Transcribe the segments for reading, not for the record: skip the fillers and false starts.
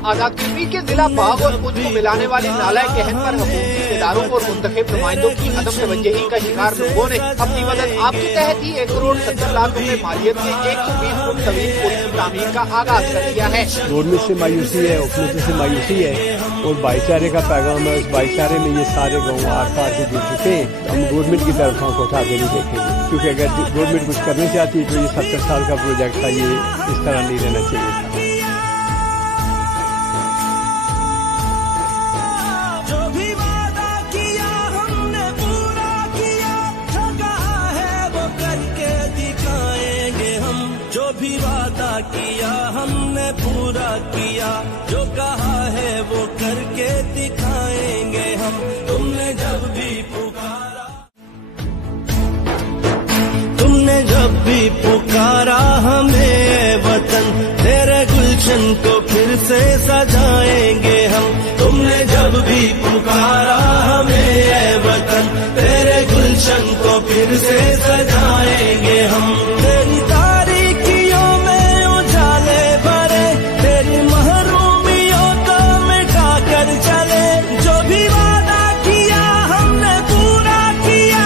आजाद कश्मीर के जिला बाग और पुंछ को मिलाने वाली नाला कहन पर हुकूमती इदारों और मुंतखब नुमाइंदों की अदम तवज्जही का शिकार लोगों ने अपनी मदद आप के तहत ही 1 करोड़ 70 लाख रुपए मालियत के 120 फुट तवील पुल की तामीर का आगाज कर दिया है। गवर्नमेंट से मायूसी है, हुकूमत से मायूसी है और भाईचारे का पैगाम है। इस भाईचारे में ये सारे गाँव आर पार के जुड़ चुके हैं। हम गवर्नमेंट की तरफ को उठा के नहीं देखेंगे, क्योंकि अगर गवर्नमेंट कुछ करना चाहती है तो ये 70 साल का प्रोजेक्ट था, ये इस तरह नहीं रहना चाहिए था। जो भी वादा किया हमने पूरा किया, जो कहा है वो करके दिखाएंगे हम। तुमने जब भी पुकारा हमें वतन, तेरे गुलशन को फिर से सजाएंगे हम। तुमने जब भी पुकारा हमें वतन, तेरे गुलशन को फिर से सजाएंगे हम। तेरी तारीकियों में उजाले भरे, तेरी महरूमियों को मिटा कर चले। जो भी वादा किया हमने पूरा किया,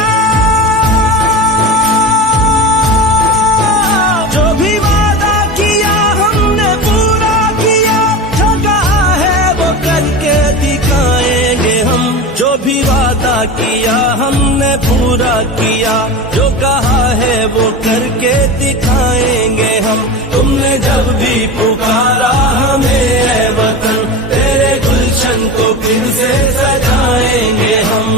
जो भी वादा किया हमने पूरा किया। जो कहा है वो करके दिखाएंगे हम। जो भी वादा किया हमने पूरा किया, जो कहा है वो करके दिखाएंगे हम। तुमने जब भी पुकारा हमें वतन, तेरे गुलशन को फिर से सजाएंगे हम।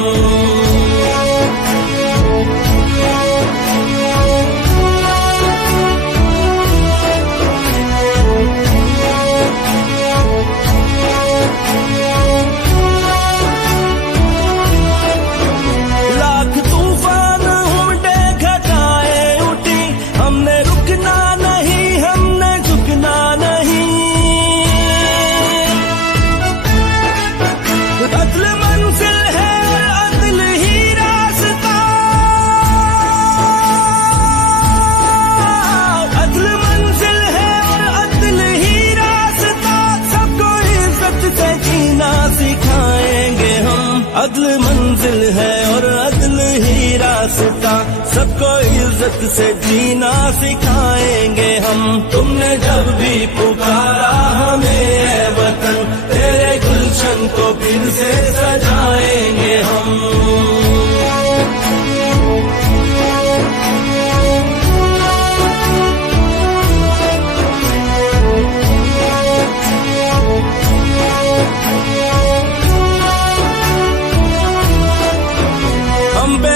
अदल मंजिल है और अदल ही रास्ता, सबको इज्जत से जीना सिखाएंगे हम। तुमने जब भी पुकारा हमें वतन, तेरे गुलशन को फिर से सजाएंगे हम।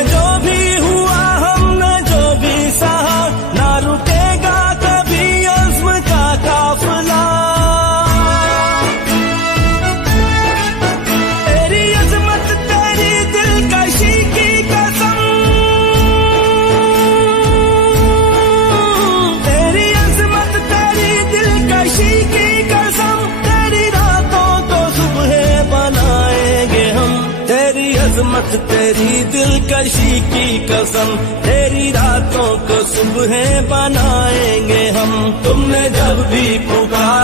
जो भी हुआ हमने जो भी सहा, ना रुकेगा कभी अज़्म का काफिला। तेरी अज़मत तेरी दिलकशी की कसम, तेरी अज़मत तेरी दिलकशी की कसम। तेरी रातों को सुबह बनाएंगे हम। तेरी अज़मत तेरी दिलकशी की कसम, तेरी रातों को सुबह बनाएंगे हम। तुमने जब भी पुकारा